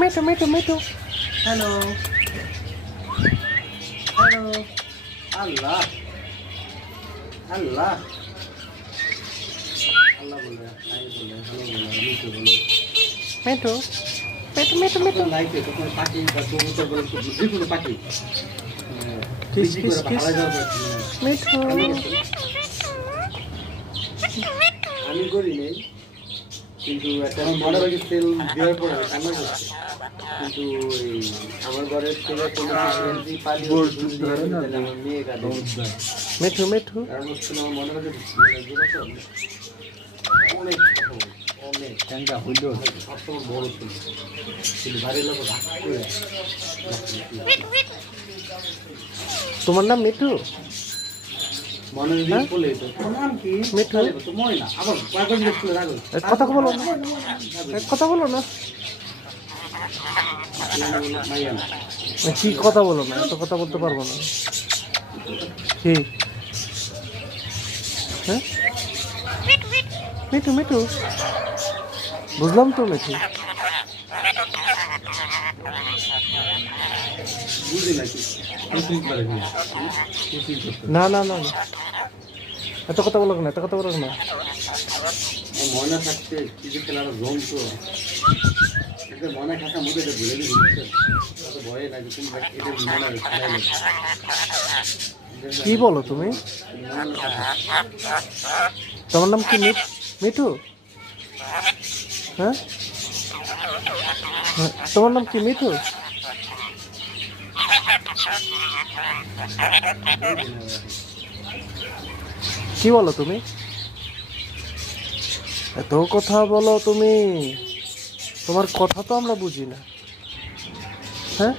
Mithu Mithu Mithu. Hello hello. Allah Allah Allah বলে, hi বলে, hello বলে, মিঠু বলে। মিঠু মিঠু মিঠু মিঠু। লাইফে তখন পাখি বা কবুতর বলে যে কোনো পাখি কিস বিক্রি কিস করে কিস। হারাই যাওয়ার মিঠু আমি করি নেই, কিন্তু একটা আমার মনে হয় তেল দেওয়ার পরে আমি কান্না করছি। কিন্তু এই আমার ঘরের তেলের কোনো পানি আমার মেয়ে কাঁদে। মিঠু মিঠু। কারণ হচ্ছে আমার মনে হয় অনেক অনেক ট্যাঙ্কা হইল সবসময় বড় ছিল, কিন্তু বাড়ির লোক রাগ করে। তোমার নাম মিঠু? মনে হ্যাঁ? বলে তো তোমার নাম কি? মিঠু। তো ময়না আবার কয়েকবার জিজ্ঞেস করে রাখো। কথা বলো না, কথা বলো না। মাইয়া না। কি কথা বলো না, এত কথা বলতে পারবো না। কি? হ্যাঁ মিঠু মিঠু, বুঝলাম তো মিঠু। বুঝি নাকি না না না না, এত কথা বলো না, এত কথা বলো না। ময়না থাকতে কিছু খেলাটা জমতো মনে থাকা মধ্যে এটা ভুলে দিচ্ছে ভয়ে লাগে তুমি এটা মনে ছাড়াই। কি বলো তুমি? তোমার নাম কি? মিঠু? হ্যাঁ, তোমার নাম কি মিঠু? কি বলো তুমি? এত কথা বলো তুমি, তোমার কথা তো আমরা বুঝি না। হ্যাঁ,